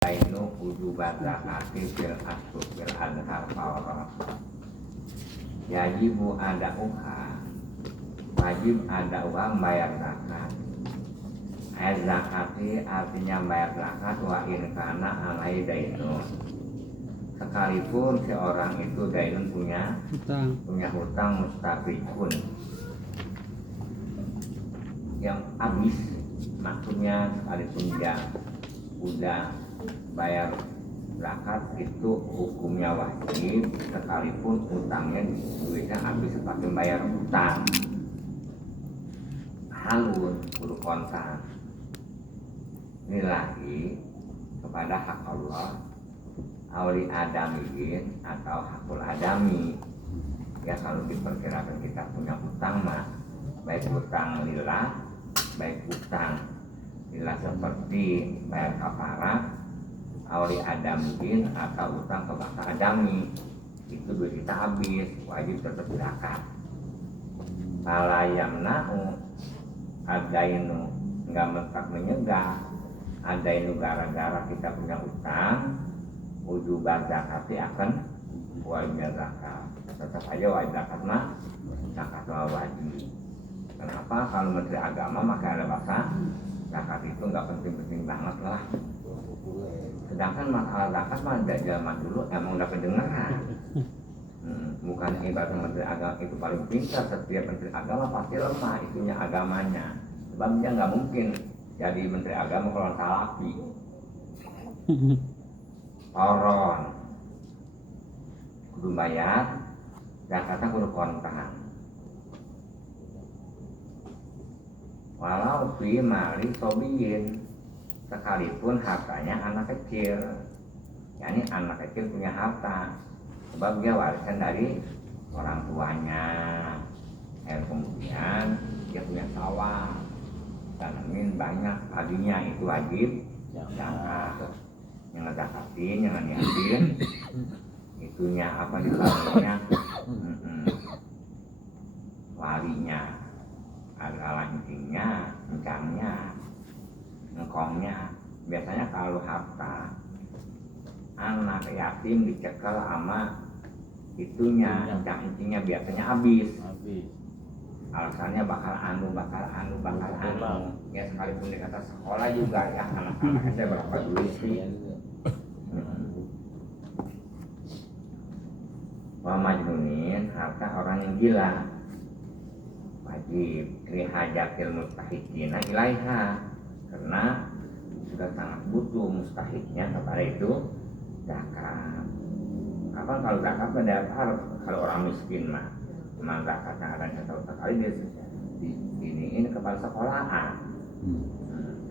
Ainu ujubat zakati fil asbuk fil adhar fawrah. Yajibu ada uha, wajib ada uha bayar zakat. Ayat zakati artinya bayar zakat wa in kana alai dainun. Sekalipun seorang itu dainun punya hutang mustaqikun yang habis, maksudnya sekalipun dia udah bayar zakat itu hukumnya wajib sekalipun utangnya duitnya habis seperti bayar utang halun kudu kontan nilai kepada hak Allah awli adamiin atau hakul adami. Ya kalau diperkirakan kita punya utang mah baik utang lillah baik utang lillah seperti bayar kafarat awli adamiin atau utang ke bangsa adami itu duit kita habis wajib tetap zakat. Palayamna'u adainu nggak mentak menyegah adainu gara-gara kita punya utang ujuban zakati akan wajib zakat. Tetap aja wajib zakat mah zakat wajib. Kenapa? Kalau Menteri Agama maka ada bahasa zakat itu nggak penting-penting banget lah. Sedangkan masalah zakat mah dari zaman dulu emang udah kedengeran. Bukan ibarat Menteri Agama itu paling pintar, setiap Menteri Agama pasti lemah itunya agamanya. Sebab dia nggak mungkin jadi Menteri Agama kalau salafi. Koron kudu bayar zakatnya kudu kontan. Walau fi mali sobiyin sekalipun hartanya anak kecil, yakni anak kecil punya harta sebab dia warisan dari orang tuanya. Kemudian dia punya sawah tanamin banyak padinya itu wajib zakat. Yang ngezakatin, yang niatin itunya apa namanya walinya adalah intinya encangnya engkongnya. Biasanya kalau harta anak yatim dicekel sama itunya encang-encingnya biasanya habis. Alasannya bakal anu ya sekalipun dikata sekolah juga ya anak-anak saya berapa duit sih. Wa majnunin harta orang yang gila wajib rihajatil mustahiqina ilaiha karena sudah sangat butuh mustahiknya kepada itu zakat. Kapan kalau zakat mendaftar kalau orang miskin mah cuma zakatnya adanya satu kali ini kepala sekolahan.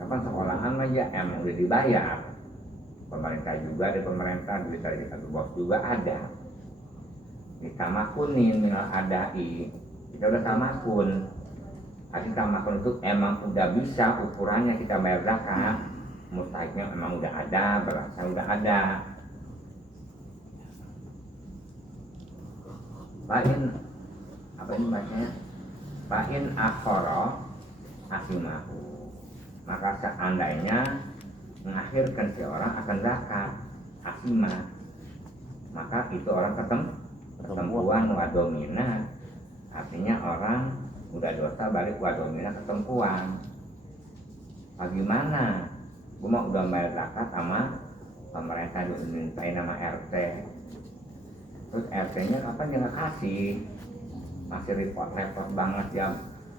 Kapan sekolahan mah ya emang udah dibayar pemerintah juga di pemerintah duit dari satu bos juga ada. Kita makunin minal adai kita udah tamakun. Tapi tamakun itu emang udah bisa ukurannya kita bayar zakat. Mustahiknya emang udah ada, berasnya udah ada. Fa'in apa ini bacanya? Fa'in akhara asimahu. Maka seandainya mengakhirkan si orang akan zakat asimah, maka itu orang ketempuan wadomina, artinya orang udah dosa balik wadomina ketempuan. Bagaimana? Gue mau udah bayar zakat sama pemerintah dimintain nama RT, terus RT-nya kapan dia nggak kasih? Masih repot banget ya,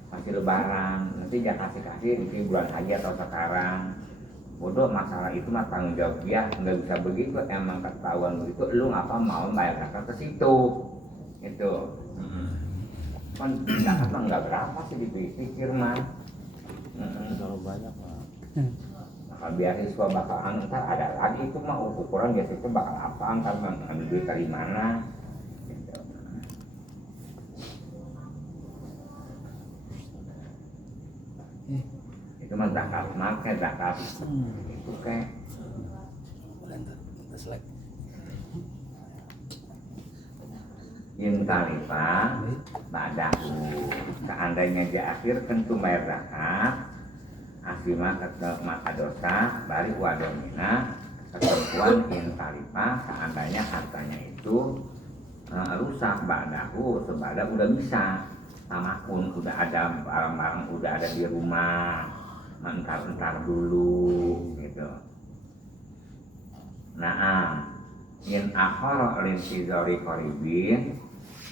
masih lebaran, nanti dia kasih di bulan haji atau sekarang. Bodoh, masalah itu mah tanggung jawab dia, nggak bisa begitu. Emang ketahuan begitu, lu ngapa mau bayar zakat ke situ? Itu kan zakat mah nggak berapa sih dipikir mah. Kalau banyak mah. Nah, beasiswa bakal ntar ada lagi itu mah ukuran beasiswa bakal apa? Ntar ngambil duit dari mana? Gitu. Itu mah zakat, makai zakat itu kayak in talifa ba'dahu seandainya diakhirkan tuh bayar zakat asima ke mata dosa balik wadomina wan in talipa seandainya hartanya itu rusak ba'dahu sebada udah bisa tamakun udah ada barang-barang udah ada di rumah entar dulu gitu. Nah in akhara lintizari qaribin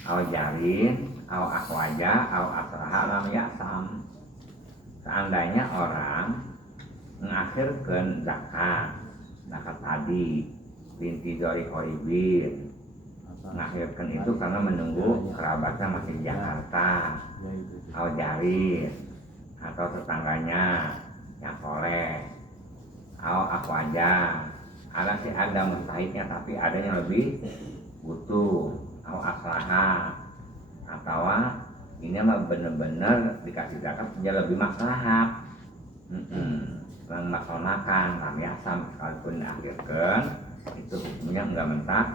aw jarin aw akhwaja aw asraha lam ya'sam. Seandainya orang mengakhirkan zakat tadi lintizari qaribin, mengakhirkan itu karena menunggu kerabatnya masih di Jakarta, aw jarin atau tetangganya yang soleh, aw akhwaja ada sih ada mustahiknya tapi ada yang lebih butuh, aw aslaha atau ini mah bener-bener dikasih zakat dia lebih maslahat melaksanakan kami asam sekalipun diakhirkan itu hukumnya enggak mentak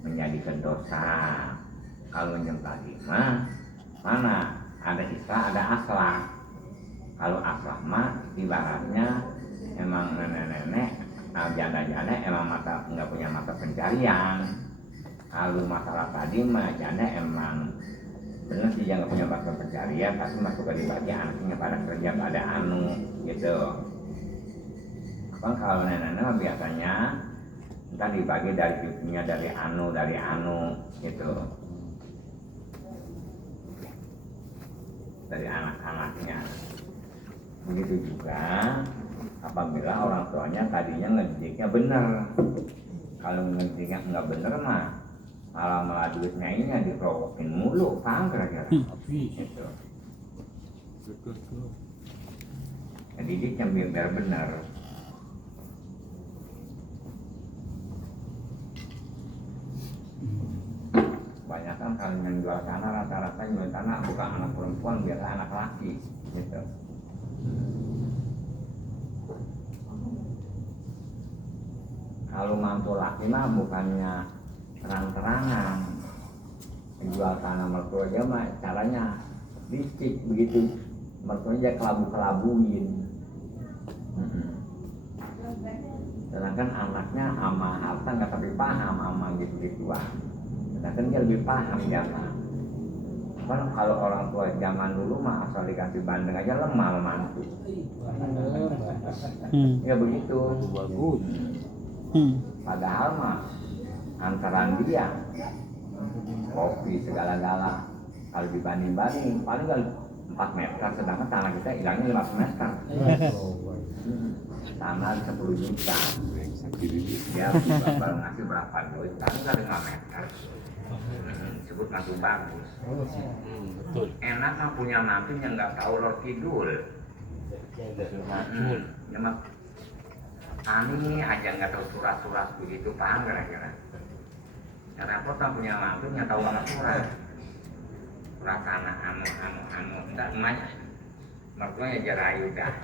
menjadikan dosa. Kalau yang tadi mah mana ada islah ada aslah. Kalau aslah mah ibaratnya emang nenek-nenek janda-janda emang mata nggak punya mata pencarian. Kalau masalah tadi mah janda emang benar sih nggak punya mata pencarian tapi masuk ke dibagi anaknya pada kerja pada anu gitu. Kan kalau nenek-nenek biasanya entah dibagi dari cucunya dari anu gitu, dari anak-anaknya. Begitu juga apabila orang tuanya tadinya ngedidiknya benar. Kalau ngedidiknya nggak benar mah malah duitnya ini diprovokin mulu, paham kira-kira? Gitu. Ngedidiknya biar benar. Banyak kan kalau yang jual tanah rata-rata jual tanah bukan anak perempuan biasa anak laki gitu. Kalau mantu laki mah bukannya terang-terangan jual tanah mertua aja mah caranya licik begitu, mertuanya kelabu-kelabuin. Sedangkan anaknya ama harta nggak tapi paham ama gitu-gituan. Sedangkan dia lebih paham zaman. Kan kalau orang tua zaman dulu mah asal dikasih bandeng aja lemah mantu. Ya begitu. Bagus. Padahal mah antaran dia kopi segala-gala kalau dibanding-banding paling kan 4 meter, sedangkan tanah kita hilangnya 5 meter. Tanah 10 juta. Dia baru ngasih berapa duit? Tanah kan 5 meter. Disebut mantu bagus. Betul. Enak mah punya mantu yang nggak tahu lor kidul. Cuma ani aja nggak tahu surat-surat begitu, paham kira-kira? Yang repot kan punya mantu yang tahu banget surat. Surat tanah anu, enggak emaknya. Mertuanya jarayu dah.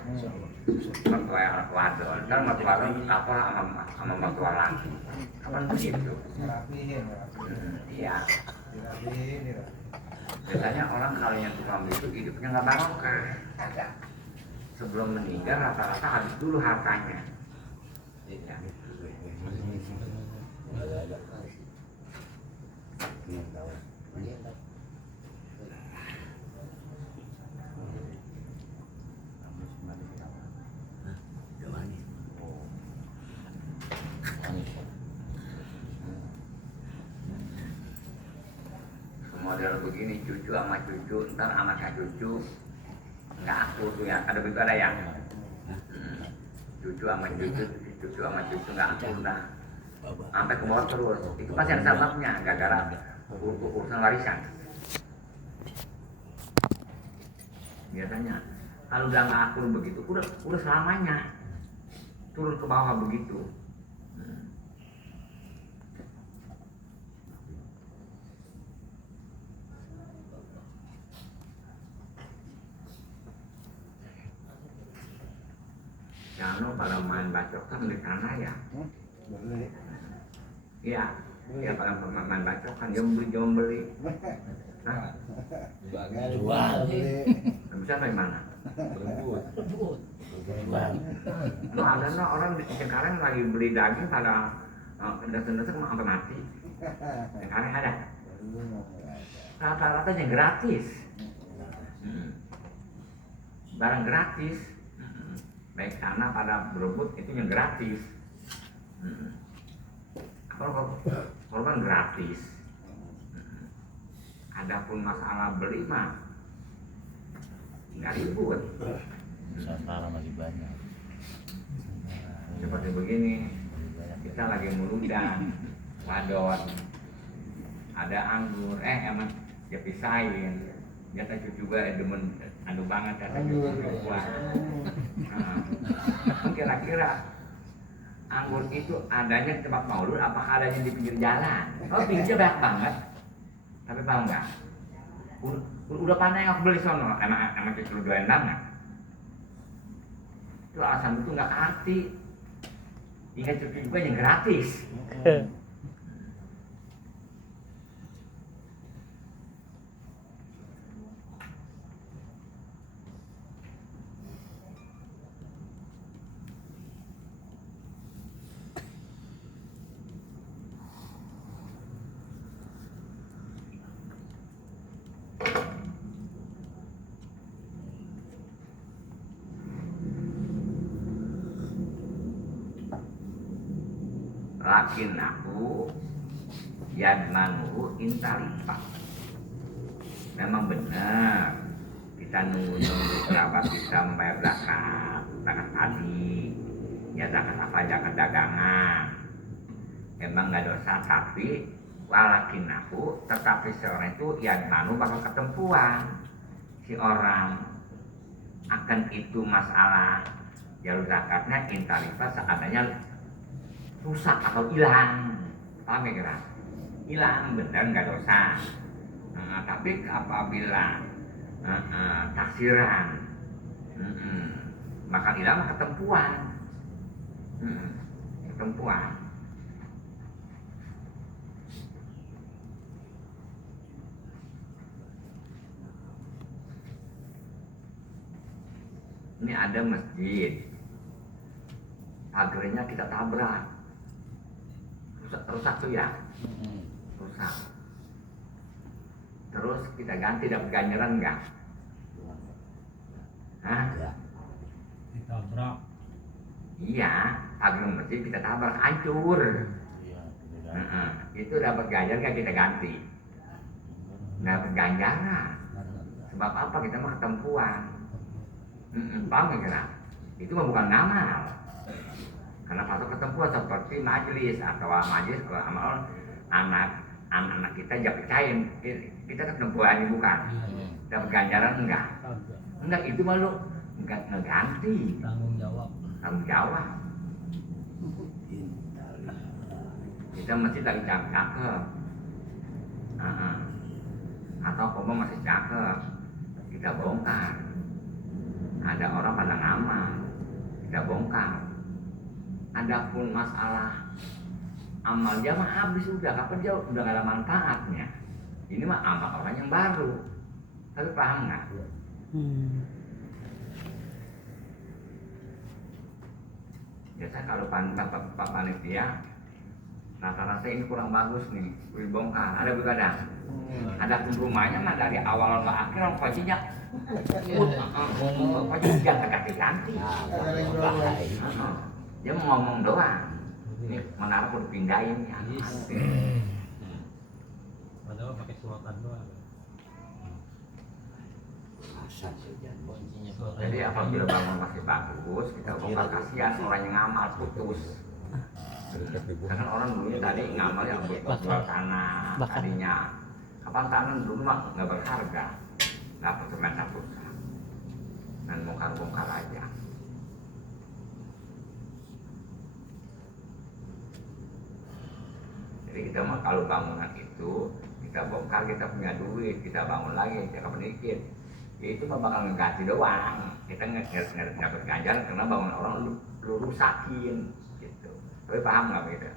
Mertua yang wadon, dan mertua wadon apa sama mertua laki. Kapan begitu? Iya. Biasanya orang kalau yang tukang begitu hidupnya nggak barokah. Sebelum meninggal rata-rata habis dulu hartanya. Ya. Model begini cucu sama cucu, ntar anaknya cucu nggak akur tuh ya, ada begitu ada yang cucu sama cucu nggak akur dah, sampai ke bawah terus. Itu pasti ada sebabnya, gara-gara urusan warisan. Biasanya kalau udah nggak akur begitu, udah selamanya turun ke bawah begitu. Jangan pada main bacokan di tanah ya. Iya, ya pada main bacokan jual beli. Nah, jual. Bisa dari mana? Berebut. Nah, ada orang di Cikarang lagi beli daging pada Dosa-dosa mah sampai mati. Sekarang ada. Rata-rata yang gratis. Barang gratis. Baik tanah pada berebut itu yang gratis. Kalau korban gratis. Adapun masalah beli mah nggak ribut. Nusantara masih banyak. Seperti begini, kita lagi meludah, wadon, ada anggur, emang dia pisahin, dia tak juga demen, anu banget, kata cucu kuat. Kira-kira anggur itu adanya di tempat maulud, apa adanya di pinggir jalan? Oh, pinggirnya banyak banget, tapi paham nggak? Udah pandai aku beli sono, emang cucu doain banget. Itu alasan itu nggak arti. Ingat cucu juga yang gratis. Lakin aku yadmanuhu intalipak. Memang benar kita nunggu kerabat kita membayar zakat tadi, ya zakat apa, zakat dagangan. Emang nggak dosa, tapi walakin aku, tetapi seorang itu yadmanu bakal ketempuan si orang akan itu masalah jalur zakatnya intalipak seadanya rusak atau hilang, paham ya kira? Hilang benar nggak dosa. Tapi apabila taksiran, maka hilang ketempuan, ketempuan. Ini ada masjid, pagarnya kita tabrak. Rusak tuh ya, rusak. Terus kita ganti, dapat ganjaran enggak? Hah? Ditabrak. Iya, pagar masjid kita tabrak, hancur. Itu dapat ganjaran enggak kita ganti? Dapat ganjaran. Sebab apa? Kita mah ketempuan. Paham nggak kira? Itu mah bukan ngamal. Karena patut ketempuan seperti majelis atau majelis kalau amal anak kita jangan percayain kita ketempuan ini bukan dapat ganjaran enggak itu malu enggak ngeganti tanggung jawab kita masih lagi cakep atau kamu masih cakep kita bongkar, ada orang pada ngamal kita bongkar. Adapun masalah amal dia mah habis udah, kapan dia udah gak ada manfaatnya. Ini mah amal orang yang baru. Tapi paham nggak? Biasa kalau pak panitia, rata-rata ini kurang bagus nih, dibongkar. Ada begadang. Adapun rumahnya mah dari awal ke akhir orang pacinya, pacinya jangan ganti-ganti. Dia mau ngomong doang, ini menara pun pindahin ya. Padahal pakai suatan doang. Jadi apabila bangun masih bagus, kita bongkar, kasihan orang yang ngamal putus. Karena orang dulu tadi ngamal yang jual tanah, tadinya kapan tanah dulu mah nggak berharga, dapat cuma satu dan bongkar-bongkar aja. Jadi kita mah kalau bangunan itu kita bongkar, kita punya duit, kita bangun lagi, kita sedikit. Ya itu mah bakal ngeganti doang. Kita nggak berganjaran karena bangunan orang lu rusakin gitu. Tapi paham nggak begitu?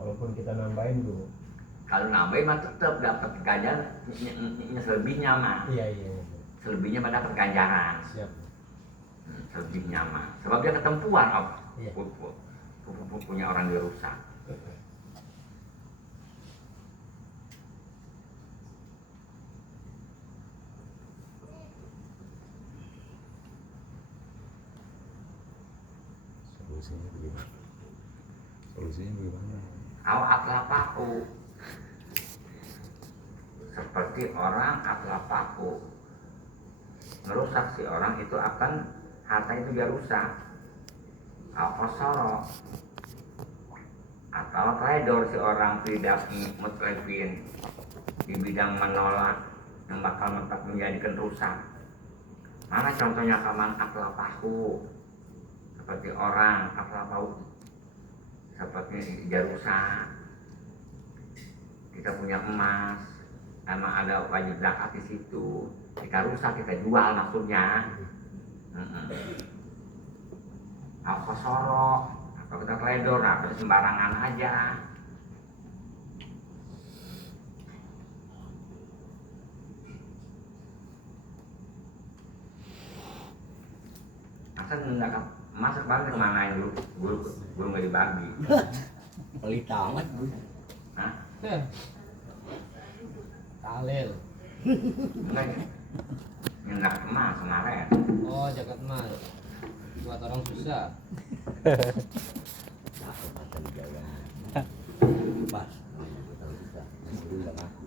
Walaupun kita nambahin dulu. Kalau nambahin mah tetap dapat ganjaran, selebihnya mah. Iya. Selebihnya mah dapat ganjaran. Siap. lebih nyaman. Sebab dia ketempuan, Iya. punya orang dia rusak. Solusinya bagaimana? Atlapaku seperti orang atlapaku merusak si orang itu akan harta itu dia rusak. Al-Qasara atau trader si orang tidak mutlifin di bidang menolak yang bakal menjadikan rusak. Mana contohnya kaman atlapaku seperti orang atlapaku seperti dia rusak. Kita punya emas, emang ada wajib zakat di situ. Kita rusak, kita jual maksudnya. Al-Qasara atau kita trader, atau sembarangan aja. Masa enggak masak balik kemana dulu? Guru nggak dibagi. Pelit amat. Hah? Talil. Enggak ya? Nyendak emas kemarin. Oh, jaket emas. Buat orang susah. Aku macam jaga. Pas. Tahu bisa. Dulu enggak ngaku.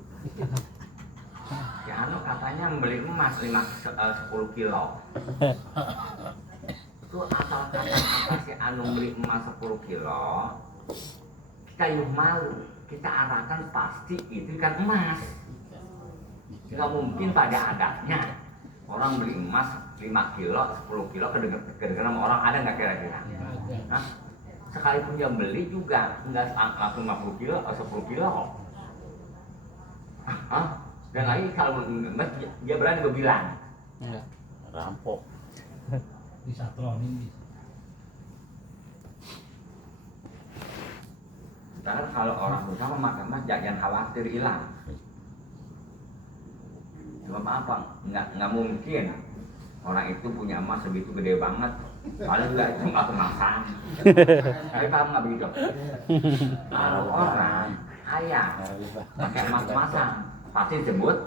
Si Anu katanya membeli emas 10 kilo. Itu asal kata si Anu beli emas 10 kilo, kita yuk malu, kita arahkan pasti itu kan emas. Nggak mungkin pada adatnya orang beli emas 5 kilo, 10 kilo kedengeran sama orang, ada nggak kira-kira? Nah, sekalipun dia beli juga nggak langsung 50 kilo atau 10 kilo. Hah? Dan lagi kalau emas dia berani berbilang. Ya. Rampok. Bisa tronin. Karena kalau orang berusaha memakai emas jangan khawatir hilang. Cuma apa? Nggak mungkin orang itu punya emas segitu gede banget. Paling nggak itu nggak kemasan. Tapi paham nggak begitu? Kalau orang kaya pakai emas-emasan pasti disebut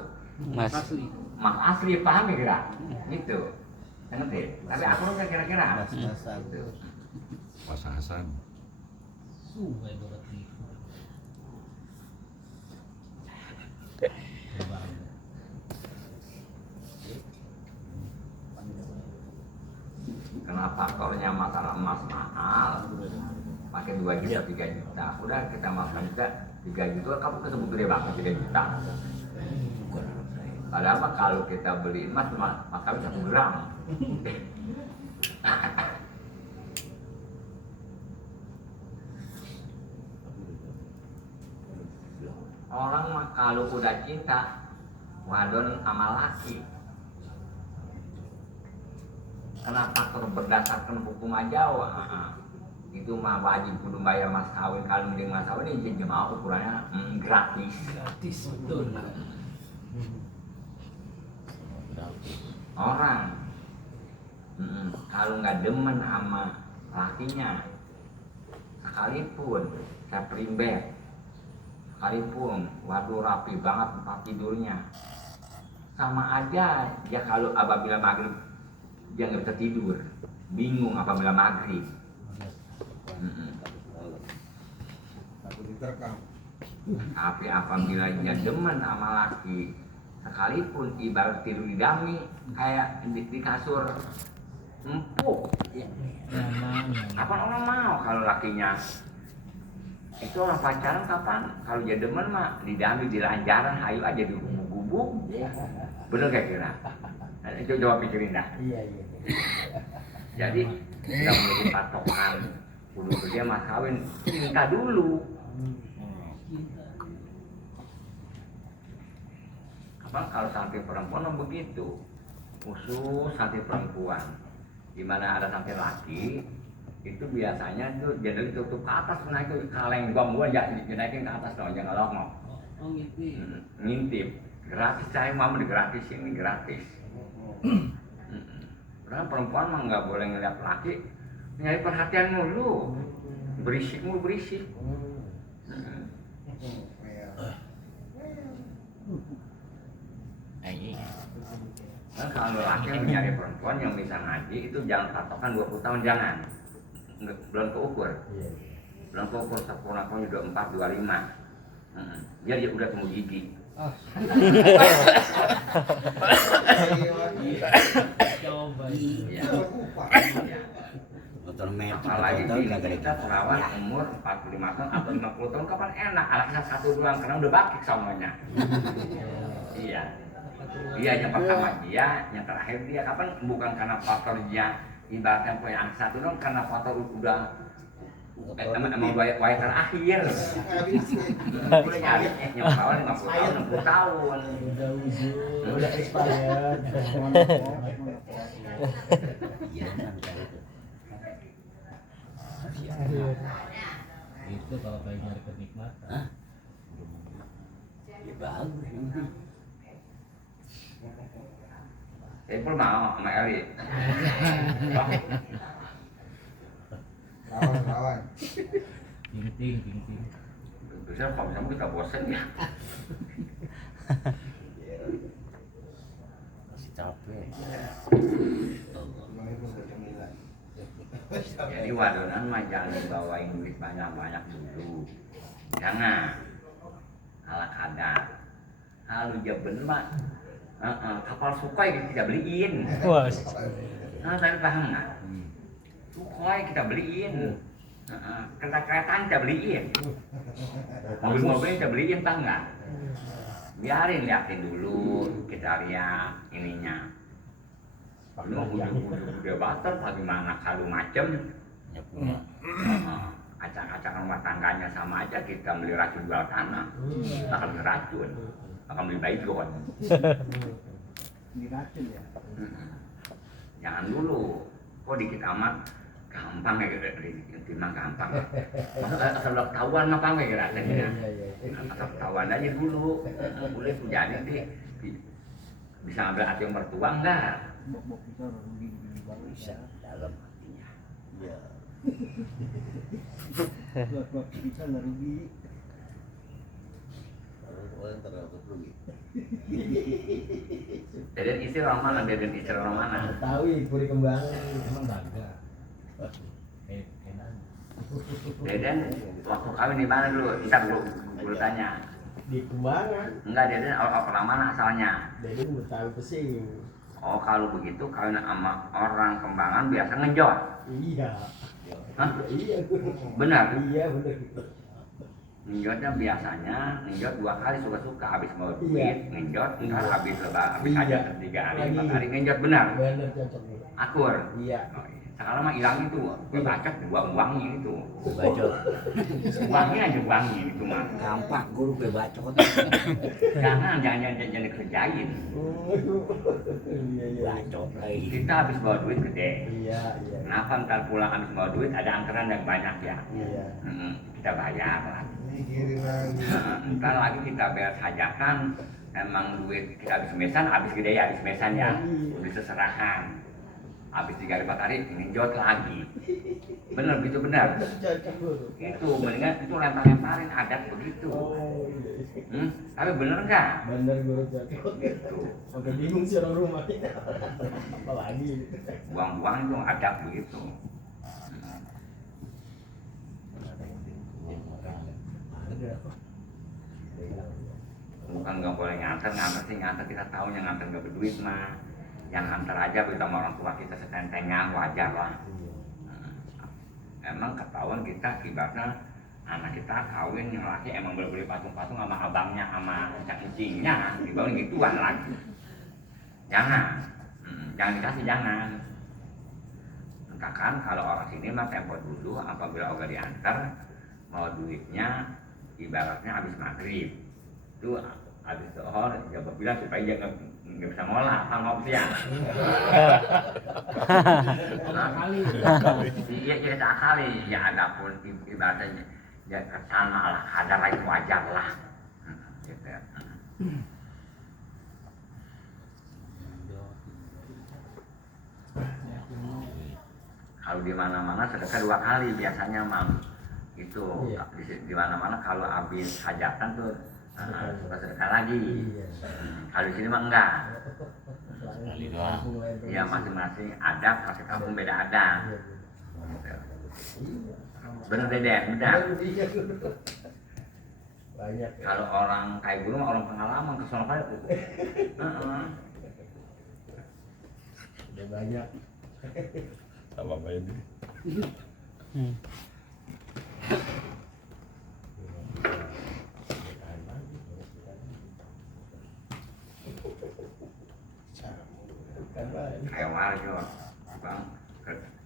Mas. emas asli, paham ya kira? Gitu. Ngerti? Tapi aku nggak kira-kira. Mas-masan. Gitu. Mas Hasan. Sungai berarti. Kenapa faktornya masalah emas mahal? Pakai 2 juta, 3 juta. Udah kita makan juga 3 juta, kamu kesebut gede banget 3 juta. Padahal mah kalau kita beli emas cuma makan 1 gram. Orang mah kalau udah cinta wadon sama laki, karena faktor berdasarkan hukum Jawa, itu mah wajib kudu bayar mas kawin. Kalau mending mas kawin ini jemaah ukurannya gratis. Gratis betul. Orang kalau nggak demen sama lakinya, sekalipun saya primbet, sekalipun waduh rapi banget tempat tidurnya, sama aja ya. Kalau apabila maghrib dia nggak bisa tidur, bingung apabila maghrib. Tapi apabila dia demen sama laki, sekalipun ibarat tidur di dami kayak di kasur empuk, apa orang mau kalau lakinya itu orang pacaran kapan? Kalau dia demen mah di dami, di lanjaran, hayu aja di gubuk-gubuk. Bener gak kira? Itu coba pikirin dah. Iya. Jadi nggak menjadi patokan. Kudu kerja mas kawin, cinta dulu. Kapan kalau santri perempuan mah begitu, khusus santri perempuan. Dimana ada santri laki, itu biasanya tuh jadi tutup ke atas, naik ke kaleng gom gua aja dinaikin ke atas dong, jangan ngomong. Oh gitu. Ngintip gratis, saya mau gratisin ini gratis. Karena perempuan mah nggak boleh ngeliat laki nyari perhatian mulu, berisik mulu berisik. Kan kalau laki yang nyari perempuan yang bisa ngaji itu jangan patokan 20 tahun, jangan. Belum keukur. Belum keukur sempurna pun 24, 25. Biar dia udah temu gigi. Coba. Iya. Motor metik Apalagi tahun di kagak ada kita perawan umur 45 tahun atau 50 tahun kapan enak, alasnya satu doang karena udah bakik semuanya. Iya. Dia yang pertama dia, yang terakhir dia, kapan bukan karena faktor dia ibaratnya punya anak satu dong, karena faktor udah emang wae terakhir. Boleh nyari yang perawan 50 tahun, 60 tahun. Udah uzur. Udah expired. Iya kan itu. Itu kalau kayak nyari kenikmatan. Ya bagus ini. Ipul mau sama Eli. Lawan. Ting. Bisa kalau kamu kita bosan ya. Masih capek. Emang itu udah cemilan. Jadi wadonan mah jangan dibawain duit banyak-banyak dulu. Jangan. Ala kadar. Kalau jaben mah kapal Sukhoi kita beliin. Wah, Nah, saya paham nggak? Sukhoi kita beliin. Kereta-keretaan kita beliin. Mobil-mobil kita beliin, tak nggak? Biarin liatin dulu, kita lihat ininya. Belum udah bater, bagaimana kalau macem? Ya punya. Acak-acak rumah tangganya sama aja, kita beli racun jual tanah. Akan beli racun, akan beli baygon. Diracun ya. Jangan dulu, kok dikit amat gampang ya timang gampang. Asal ketahuan apa nggak kira-kira? Asal ketahuan aja dulu, boleh tuh jadi nanti bisa ambil hati yang mertua enggak? Bok kita rugi banget. Bisa dalam hatinya. Iya. Bok kita nggak rugi. Kalau yang terlalu rugi. Deden istri orang mana? Deden istri orang mana? Tahu puri kembang. Emang dagang. Enak. Deden waktu kawin di mana dulu? Ntar dulu tanya. Di Kembangan. Enggak, Deden orang mana asalnya? Jadi Betawi Pesing. Oh, kalau begitu kawin sama orang Kembangan biasa ngejot. Iya. Hah? Iya. Benar? Iya benar. Ngejotnya biasanya ngejot 2 kali suka-suka, habis mau Iya. duit ngejot, ntar habis lebar, habis Iya. aja 3 hari, Lagi. 4 hari ngejot, benar? Benar cocok. Akur. Iya. Oh, iya. Sekarang mah hilang itu, gue bacot uangnya itu. Bacot. Uangnya aja uangnya itu mah. Gampang guru ke bacot. Jangan dikerjain. Iya iya. Bacot lagi. Kita habis bawa duit gede. Iya iya. Kenapa ntar pulang habis bawa duit ada anggaran yang banyak ya? Iya. Kita bayar lah. Mikirin lagi. Ntar lagi kita bayar sajakan, emang duit kita habis mesan, habis gede ya, habis mesan ya, habis seserahan. Habis 3 hari 4 hari ngejot lagi. Bener gitu bener. Cocok guru. Itu mendingan itu lempar-lemparin adat begitu. Oh iya. Tapi bener nggak? Bener guru cocok. Gitu. Oke bingung sih orang rumah kita. Apalagi. Buang-buang itu adat begitu. Bukan nggak boleh nganter sih nganter, kita tahu yang nganter nggak berduit mah. Yang nganter aja kita sama orang tua kita setentengan wajar lah. Emang ketahuan kita ibaratnya anak kita kawin yang laki emang beli patung-patung sama abangnya sama encang-encingnya dibawain gituan lagi. Jangan dikasih, jangan. Katakan kalau orang sini mah tempo dulu apabila udah diantar mau duitnya ibaratnya habis maghrib itu habis dohor ya bilang supaya jangan nggak bisa ngolah sama siang. Iya kita kali ya ada pun ibaratnya ya kesana lah ada lain wajar lah. Gitu ya. Kalau di mana-mana sedekah 2 kali biasanya mam. Itu Iya. di mana-mana kalau habis hajatan tuh suka sedekah lagi. Iya. Kalau di sini mah enggak. Sekali doang. Ya masing-masing adat, masing kampung beda adat. Bener Deden, benar. Iya. Banyak ya. Kalau orang kayak gue mah orang pengalaman ke sono kayak tuh. Udah banyak. Apa ini? Kan banyak. Kayak warga, bang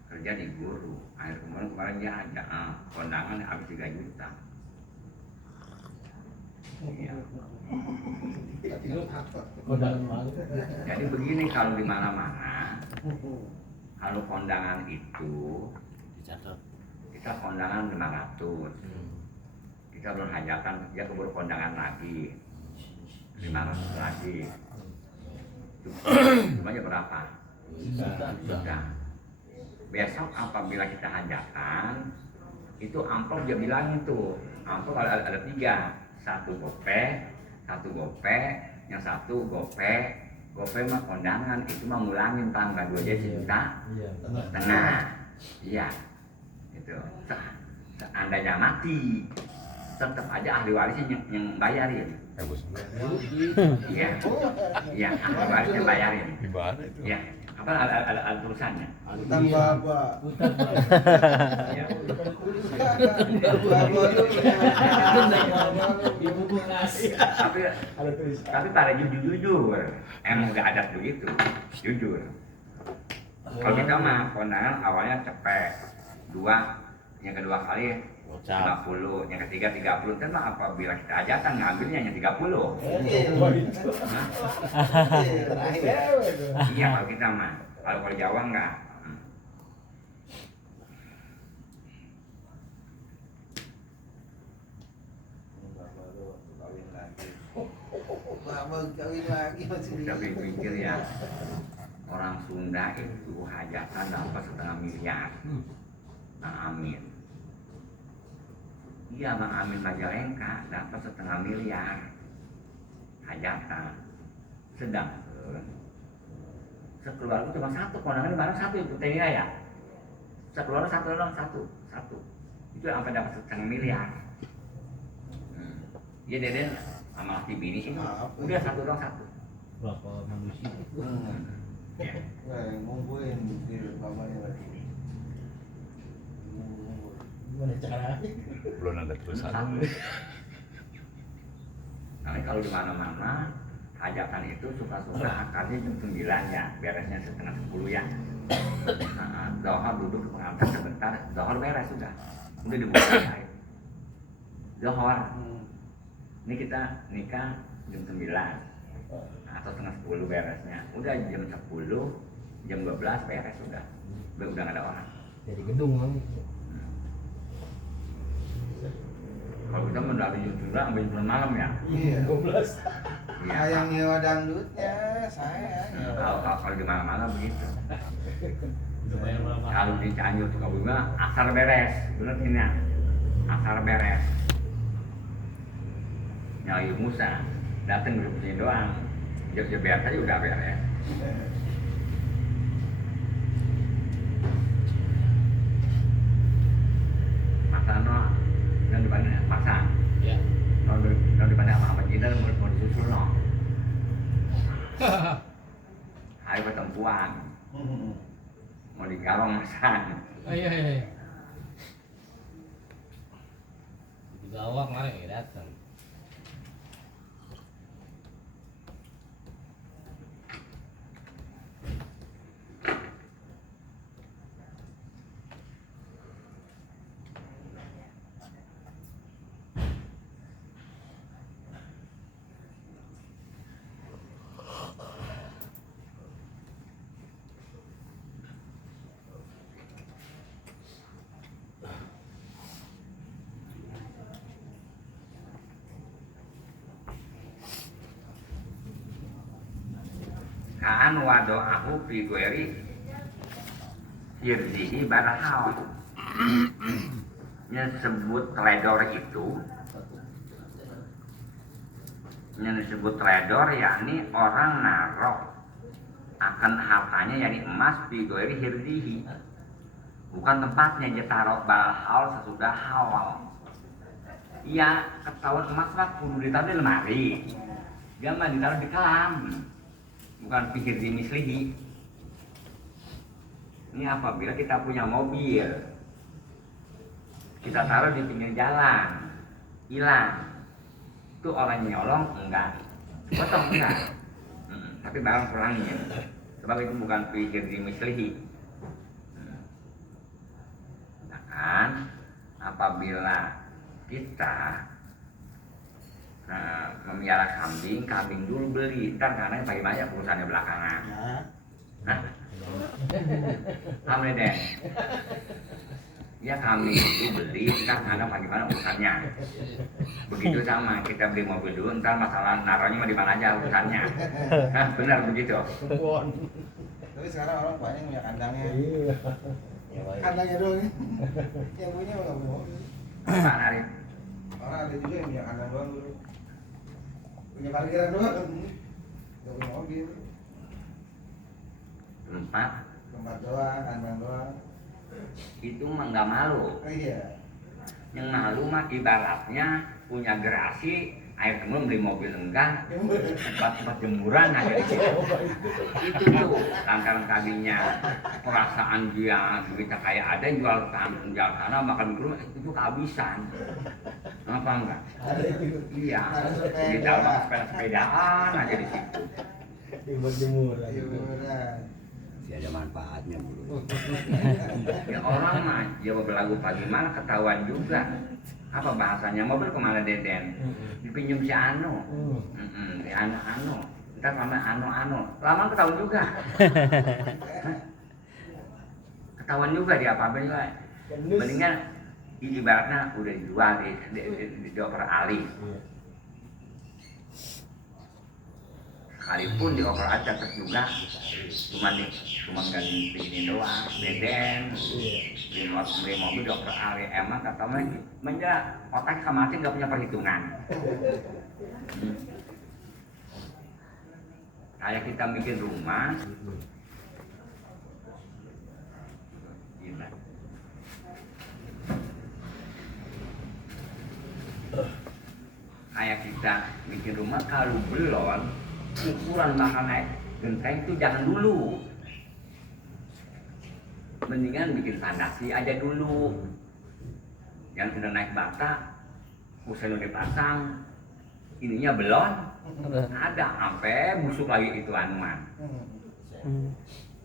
kerja di guru. Akhir kemarin dia aja kondangan habis 3 juta. Iya. Kondangan malu. Jadi begini kalau di mana-mana, kalau kondangan itu Dicatat. kita kondangan 500, kita belum hajatan, dia keburu kondangan lagi 500 lagi. Semuanya berapa? Juta. Besok apabila kita hajatan, itu amplop dia bilangin tuh, amplop ada 3, 1 gope, yang 1 gope mah kondangan, itu mah ngulangin tanggal 2 jadi juta Iya. setengah. Iya, itu. Seandainya mati, tetap aja ahli warisnya yang bayarin. Bagus. Iya, iya, ahli warisnya bayarin. Di mana itu? Iya, apa ada tulisannya? Utang bapak. Utang Bang. Iya. Ibu gua ngasih. Tapi pada jujur, emang gak ada begitu, jujur. Kalau kita mah kondangan awalnya cepet, 2, yang kedua kali 50, yang ketiga 30, kan mah apabila kita hajatan ngambilnya yang 30. Hah? Iya kalau kita mah, kalau Jawa enggak. Tapi pikir ya, orang Sunda itu hajatan dapat 1,5 miliar. Bang Amin. Iya Bang Amin Majalengka dapat 1,5 miliar hajatan. Sedangkan sekeluarga cuma 1, kondangan di mana 1 itu Tenira ya. Sekeluarga 1 doang, 1. Itu sampai dapat 1,5 miliar. Iya Deden sama laki bini ini udah 1 doang 1. Berapa manusia? Ya. Ngumpulin di bapaknya lagi. Gimana caranya? Belum ada tulisan. Nah, kalau di mana-mana hajatan itu suka-suka akarnya jam 9 ya, beresnya setengah 10 ya. Dohor duduk ke pengantin sebentar, dohor beres sudah dibuka air. Dohor, ini kita nikah jam 9 atau setengah 10 beresnya, udah jam 10, jam 12 beres udah nggak ada orang. Jadi gedung kan. Kalau kita mendapat jam 9 sampai jam 9 malam ya. Iya. 12. Iya. Yang nyewa dangdutnya saya. Kalau di mana-mana begitu. Lumayan berapa? Kalau di Cianjur Sukabumi asar beres, bener ini ya. Asar beres. Nyai Musa datang ke sini doang. Dia beres aja udah beres. Masano yang di mana pasang. Ya. Kalau di mana apa kita mau disusul no. Hari pertempuran mau digarong masang. Iya. Di gawang kemarin ya datang. Kaan wado'ahu fi gueri hirzihi barahal. Yang disebut teledor itu, yang disebut teledor yakni orang naruh akan hartanya yakni emas di goiri hirzihi, bukan tempatnya dia taruh balhal sesudah halal. Iya, ketahuan emas mah kudu ditaruh di lemari, dia mah ditaruh di kelam, bukan pikir di mislihi. Ini apabila kita punya mobil, kita taruh di pinggir jalan, hilang, itu orang nyolong enggak, potong enggak, tapi barang pulangnya, sebab itu bukan pikir di mislihi. Nah kan, apabila kita memelihara kambing dulu beli, ntar karena bagaimana perusahaannya belakangan. Hah? Kambing deh. Ya kambing itu beli, ntar karena bagaimana urusannya. Begitu sama kita beli mobil dulu, ntar masalah naruhnya mah di mana aja urusannya. Hah, benar begitu. Tapi sekarang orang banyak yang punya kandangnya. Iya. Kandangnya doang. Yang punya nggak punya mobil. Apaan Arif? Orang ada juga yang punya kandang doang dulu. Punya parkiran doang. Nggak punya mobil. Tempat doang, kandang doang. Itu mah nggak malu. Oh iya. Yang malu mah ibaratnya punya gerasi, air kemudian beli mobil enggak, tempat jemuran aja di situ. Itu tuh lantaran kambingnya perasaan dia kita kayak ada jual tanah makan dulu itu kehabisan. Apa enggak? Iya. Di dalam sepedaan aja di situ. Buat jemuran. Jemuran. Masih ada manfaatnya dulu. Ya orang mah dia berlagu pagi malah ketahuan juga. Apa bahasanya mobil kemana Deden? Dipinjam si Ano. Si Ano. Ntar lama Ano. Lama ketahuan juga. Ketahuan juga dia apa juga. Mendingan ibaratnya udah dijual dioper alih. Sekalipun dioper aja tetap juga cuma ganti begini doang, Deden beli mobil dioper alih. Emang kata mereka otak sama mati nggak punya perhitungan. Kayak kita bikin rumah, gila. Kayak kita bikin rumah kalau belum ukuran bakal naik genteng itu jangan dulu, mendingan bikin fondasi aja dulu. Yang sudah naik bata usai dipasang ininya belum ada sampai busuk lagi itu anuan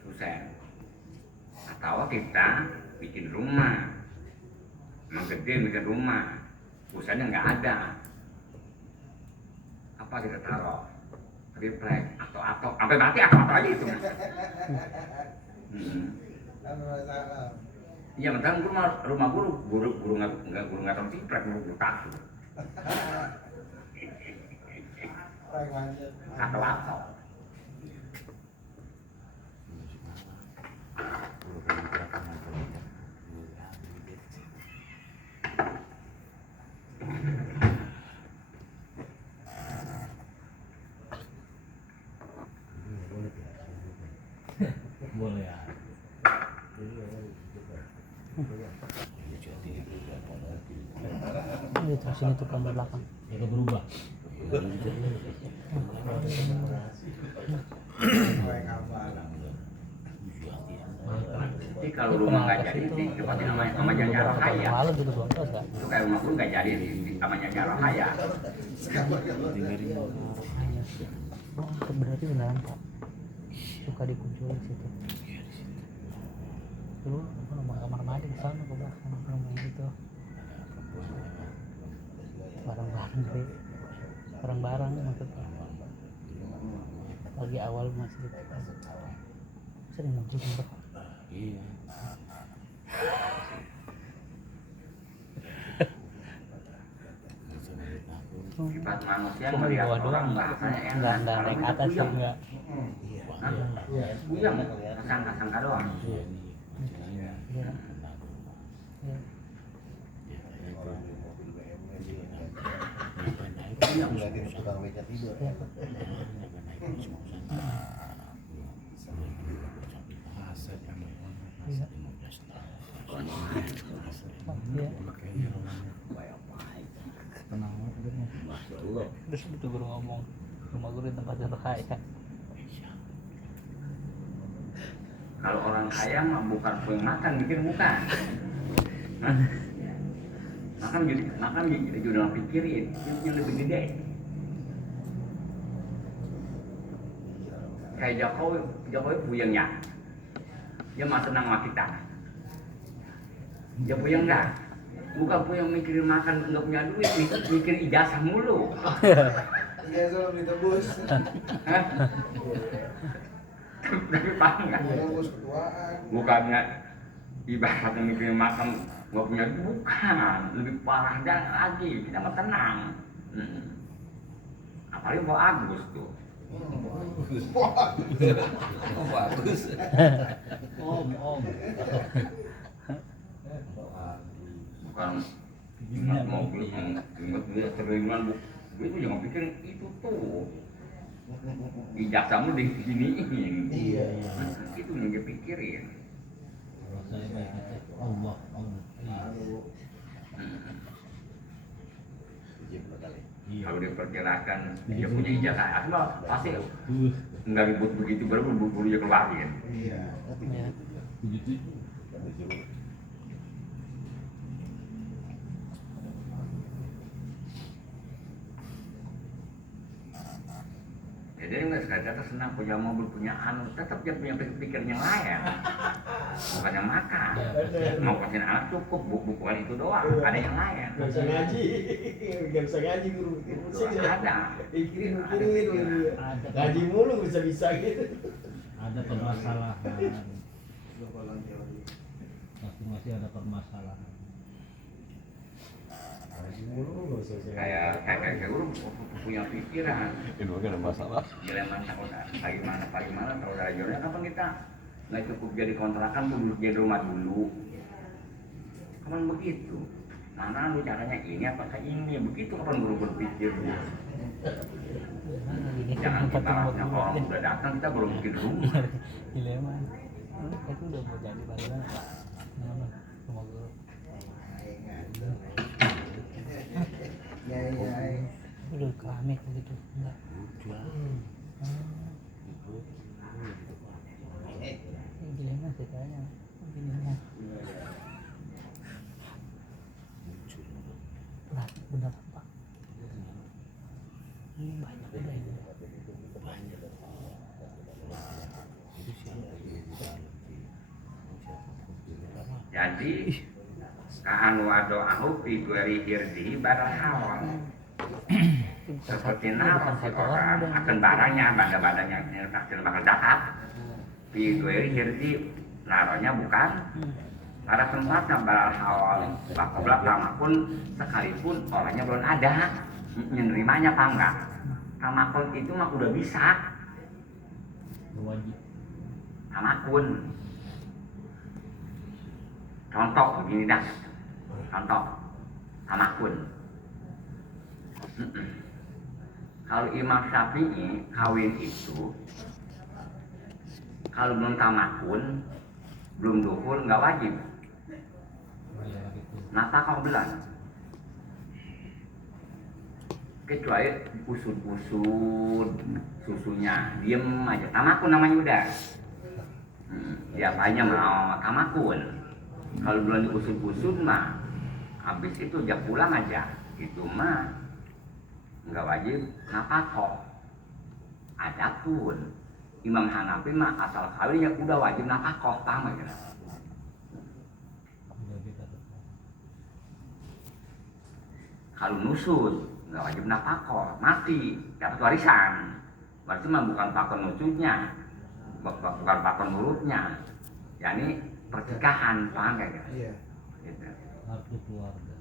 susah. Atau kita bikin rumah emang gede, bikin rumah usahanya nggak ada, apa kita taruh triplek atau sampai mati atau aja itu. Iya, mentang rumah guru nggak tahu triplek, guru takut. Atau. Boleh ya. Ini terus ini tukang belakang. Itu berubah. Jadi kalau rumah nggak jadi di tempatnya sama Janya Rohaya. Malam juga doang terus kan. Itu kayak rumah gue nggak jadi di sama Janya Rohaya. Oh, berarti beneran Pak. Suka dikunjungi situ. Dulu apa kamar mandi di sana ke belakang rumah itu. Barang-barang maksudnya. Lagi awal masih itu. Sering muncul Pak. Iya. Sifat manusia Cuma melihat bawah orang doang. bahasanya enak. Enggak Kalau naik kita atas sih puyeng. enggak. Hah? Puyeng, sangka-sangka doang. Iya. Iya. Orang di mobil BMW dia yang ngeliatin tukang beca tidur. Iya. Iya. Oh, iya. Tenang banget. Terus betul baru ngomong rumah gue di tempat yang terkaya. Kalau orang kaya mah bukan yang makan, bikin bukan. makan jadi udah pikirin yang lebih gede. Kayak Jokowi puyengnya, dia mah senang sama kita. Dia puyeng nggak? Bukan puyeng mikirin makan, nggak punya duit, mikir ijazah mulu. Iya, belum ditebus. Hah? Tapi paham nggak? Ditebus ketuaan. Bukannya ibaratnya mikirin makan nggak punya duit, bukan, lebih parah dan lagi kita mah tenang. Apalagi Pak Agus tuh. Bagus. Om. Bukan ingat mobil, ingat dia triliunan, itu jangan pikirin itu tuh. Ijazahmu diginiin. Iya. Itu yang dia pikirin. Kalau saya baik itu Allah. Iya. Kalau diperkirakan dia punya ijazah, aku mah pasti Tuh. nggak ribut begitu, baru buru-buru dia keluarin. Iya. Iya. Begitu. Jadi nggak sekadar senang punya mobil, punya anu, tetap dia punya pikirnya lain. Bukan yang makan. Mau kasih anak cukup, bukan itu doang, ada yang lain. Gak bisa ngaji, gak bisa ngaji guru. Pusing ya. Ada. Mikirin Ada. ngaji mulu bisa gitu. Ada permasalahan. Masing-masing ada permasalahan. Ngaji mulu gak usah Kayak guru punya pikiran. Itu kan ada masalah. Jeleman bagaimana saudara Jordan, kapan kita nggak cukup jadi kontrakan, dulu jadi rumah dulu. Kapan begitu? Mana lu caranya ini apakah ini? Begitu kapan guru berpikir? Jangan ibaratnya orang udah datang kita belum bikin rumah. Dilema. Itu udah mau jadi bagaimana Pak? Rumah guru. Ya. Udah keramik gitu. Enggak. Ini dilema ceritanya. Dilema. Benar Pak. Ini banyak udah ini. Jadi kaan wado'ahu fi ghairi hirdihi baral hawan. Seperti naros si orang akan barangnya, banda-bandanya yang takdir bakal zakat. Fi ghairi hirdi, naronya bukan pada tempatnya baral hawan. Bahkan sama pun sekalipun orangnya belum ada, menerimanya apa enggak? Tamakun itu mah udah bisa. Wajib. Tamakun. Contoh begini dah. Contoh tamakun. Kalau Imam Syafi'i kawin itu kalau belum tamakun, belum dukhul nggak wajib. Nafkah belan. Kecuali usut-usut susunya, diem aja. Tamakun namanya udah. Diapanya mau tamakun. Kalau belum diusut-usut mah, habis itu dia pulang aja. Itu mah nggak wajib nafkah. Adapun Imam Hanafi mah asal kawinnya udah wajib nafkah, paham aja. Kalau nusut nggak wajib nafkah, mati dapat warisan. Berarti mah bukan faktor nusutnya, bukan faktor nurutnya. Yani pernikahan, paham gak? Iya. Gitu. Kartu keluarga.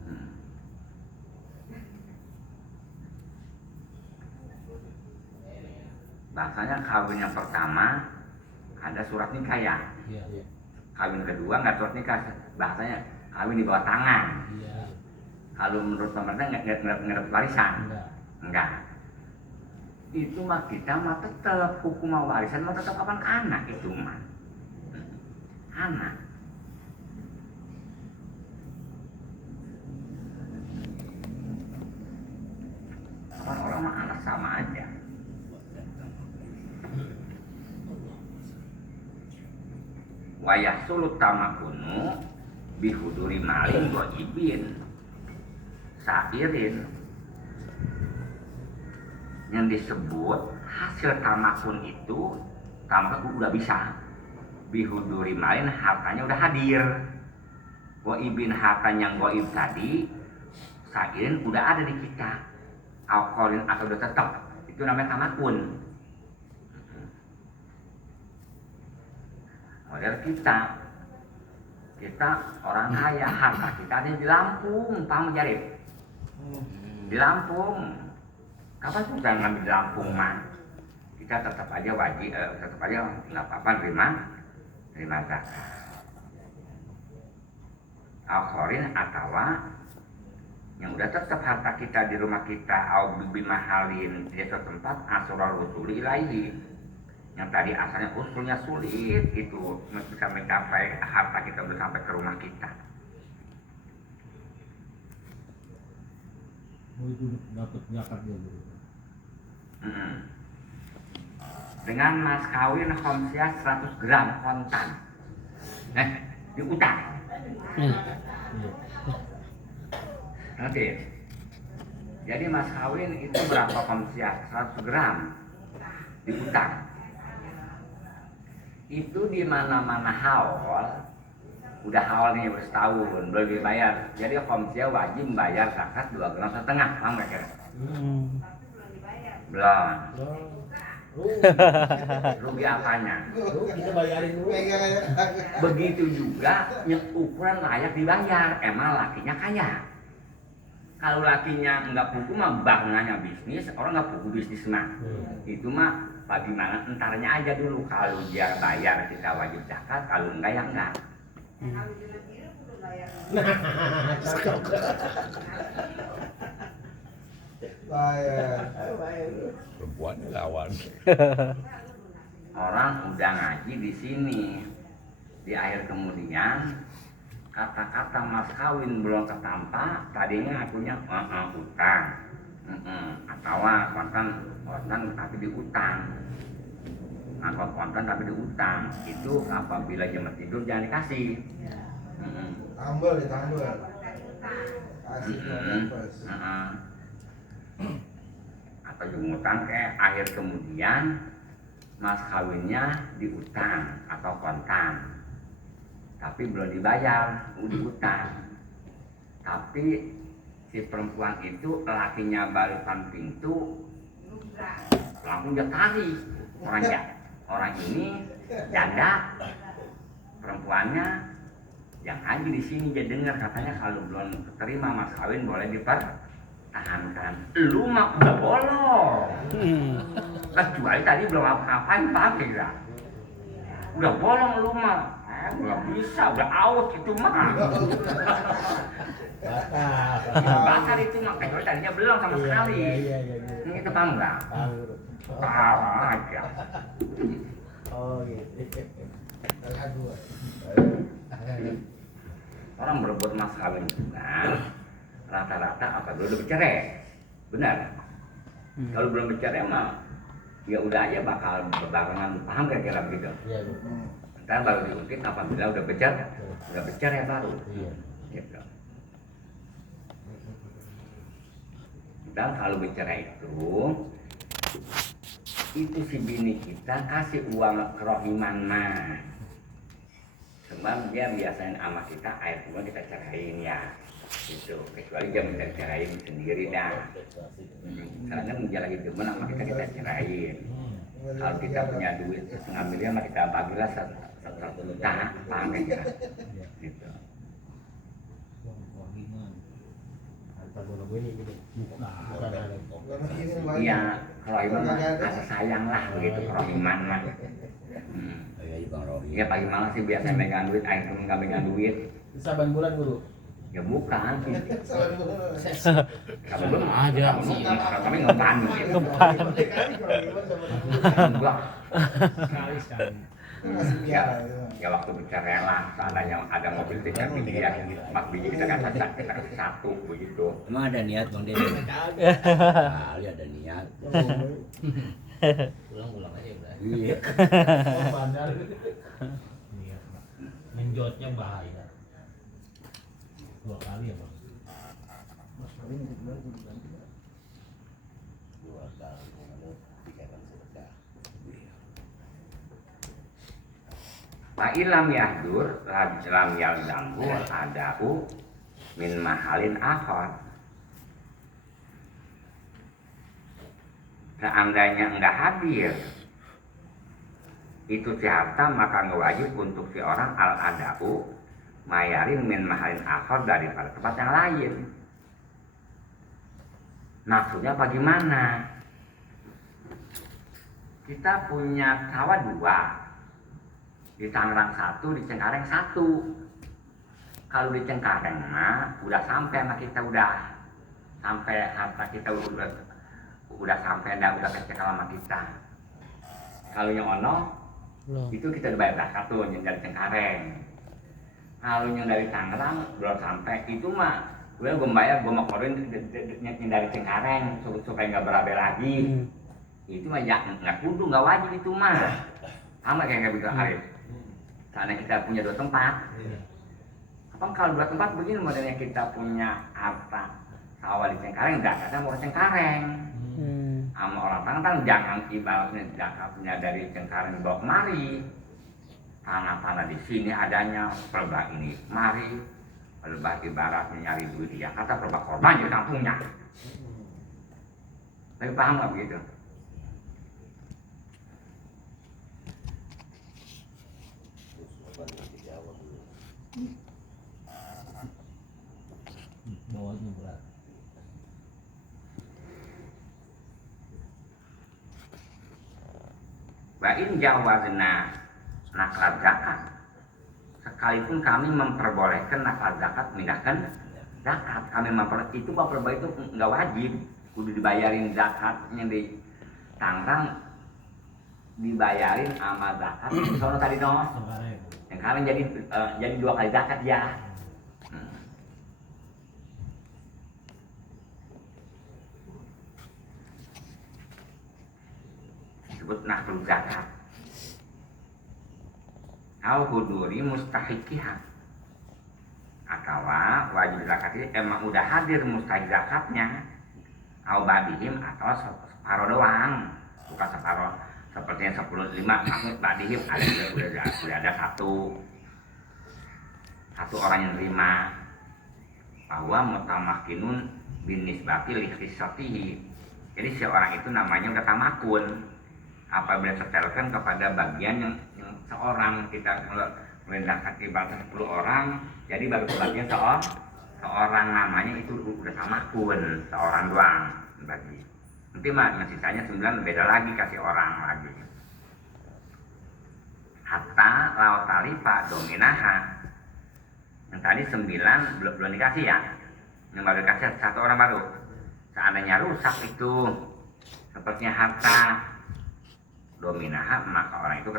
Bahasanya kawin yang pertama ada surat nikah ya. Iya. kawin kedua nggak surat nikah, bahasanya kawin di bawah tangan. Iya. Kalau menurut pemerintah nggak warisan, enggak. Itu mah kita mah tetap hukum warisan mah tetap kapan anak itu mah, anak. Orang mah anak sama aja. Wayah sulut tamakunu bihuduri maling ghaibin sairin, yang disebut hasil tamakun itu tamakun udah bisa bihuduri maling, hartanya udah hadir, ghaibin hartanya yang ghaib tadi sairin udah ada di kita, alkoholin atau udah tetap, itu namanya tamakun. Model kita orang kaya, harta kita ada di Lampung, Pak Mujarib. Di Lampung. Kapan susah ngambil di Lampung mah? Kita tetap aja wajib, tetap aja nggak apa-apa terima zakat. Al-Khorin atau yang udah tetap harta kita di rumah kita, au bibi mahalin di suatu tempat asrul usuli ilaihi. Yang tadi asalnya usulnya sulit itu bisa mencapai harta kita udah sampai ke rumah kita. Oh, itu dapat zakat ya, Bu. Dengan mas kawin khomsyah 100 gram kontan, diutang. Nanti, jadi mas kawin itu berapa khomsyah? 100 gram diutang. Itu di mana-mana haul, udah haul nih setahun belum dibayar, jadi khomsyah wajib bayar zakat 2,5 gram, paham nggak kira? Belum. Rugi apanya? Kita bayarin dulu. Begitu juga yang ukuran layak dibayar, emang lakinya kaya. Kalau lakinya nggak pugu mah bangunannya bisnis, orang nggak pugu bisnis mah. Itu mah bagaimana entarnya aja dulu, kalau dia bayar kita wajib zakat, kalau enggak ya enggak. Perempuan lawan. Orang udah ngaji di sini, di akhir kemudian kata-kata mas kawin belum ketampak, tadinya akunya utang, atau kontan tapi diutang, kontan tapi diutang, itu apabila jam tidur jangan dikasih. Tambel ya tambel. Kasih atau diutang kayak akhir kemudian mas kawinnya diutang atau kontan, tapi belum dibayar, udah utang. Tapi si perempuan itu lakinya balikan pintu, langsung dia tarik orang ini janda, perempuannya yang haji di sini dia dengar katanya kalau belum terima mas kawin boleh dipertahankan. Lu mah udah bolong, kecuali tadi belum apa-apain paham ya? Udah bolong lu mah. Nggak bisa, udah out itu mah. Bakar itu mah, kecuali tadinya belum sama sekali. Ini itu paham nggak? Paham aja. Oh gitu. Orang berebut mas kawin juga, rata-rata apa dulu udah bercerai, benar? Kalau belum bercerai mah, ya udah aja bakal berbarengan, paham kira-kira begitu? Iya, Ntar baru diungkit apabila udah bercerai baru. Gitu. Dan kalau bercerai itu si bini kita kasih uang kerohiman mah. Sebab dia biasanya sama kita air semua kita ceraiin ya. Gitu. Kecuali dia minta ceraiin sendiri dah. Karena dia lagi demen sama kita ceraiin. Kalau kita punya duit 1,5 miliar mah kita bagilah 100 juta, paham kan ya? Gitu. Iya, kerohiman mah kasih sayang lah begitu kerohiman mah. Saya juga rohi. Ya pagi malam sih biasa megang duit, aing pun nggak megang duit. Saban bulan guru. Ya bukan sih. Salah dulu. Kalau belum Aja. kami ngepan gitu. Enggak. Sekali. Masih biasa. Ya waktu bicara rela, seandainya ada mobil tiga biji ya, 4 biji kita kasih satu begitu. Emang ada niat Bang Dede? Kali ada niat. Pulang aja udah. Iya. Bandar. Niat, Pak. Menjotnya bahaya. 2 kali ya, Bang. Dua kali, 3 kali sedekah. Fa'ilam yahdur, lam yalzamhu ada'u min mahalin akhar. Seandainya enggak hadir itu si harta, maka nggak wajib untuk si orang al-ada'u mayarin min mahalin akhar daripada tempat yang lain. Maksudnya bagaimana? Kita punya sawah 2, di Tangerang 1, di Cengkareng 1. Kalau di Cengkareng mah udah sampai sama kita, udah sampai harta kita udah sampai, udah kecil sama kita. Kalau yang ono itu kita udah bayar zakat tuh yang dari Cengkareng. Kalau yang dari Tangerang belum sampai, itu mah gue bayar, gue mau keluarin yang dari Cengkareng supaya nggak berabe lagi. Itu mah ya nggak kudu, nggak wajib itu mah. Sama kayak nggak bisa Arif. Karena kita punya 2 tempat. Apa kalau 2 tempat begini modelnya, kita punya harta sawah di Cengkareng, zakatnya mau ke Cengkareng. Sama orang Tangerang jangan ibaratnya zakatnya dari Cengkareng dibawa kemari. Tanah-tanah di sini adanya, perbah ini mari, perbah ibaratnya nyari duit di Jakarta, perbah korban di kampungnya. Tapi paham nggak begitu? Bawahnya berat. Wa'in jawazna nakal zakat, sekalipun kami memperbolehkan nakal zakat, pindahkan zakat, kami itu bapak itu nggak wajib, kudu dibayarin zakatnya di Tangerang, dibayarin sama zakat di sono tadi no. Yang kalian jadi 2 kali zakat ya. Disebut nakal zakat. Au huduri mustahikiha, atau wajib zakat itu emang udah hadir mustahik zakatnya, au badihim, atau separuh doang, bukan separuh seperti yang 10/5, maksud badihim udah ada satu orang yang terima, bahwa mutamakinun binisbati lihisatihi. Jadi si orang itu namanya udah tamakun apabila setelkan kepada bagian yang seorang. Kita merendahkan ibaratnya 10 orang, jadi baru bagian seorang namanya itu udah tamakun, seorang doang bagi. Nanti mah yang sisanya 9 beda lagi, kasih orang lagi. Hatta lautali pak dominaha, yang tadi 9 belum dikasih ya, yang baru dikasih 1 orang baru. Seandainya rusak itu sepertinya harta dominaha, maka orang itu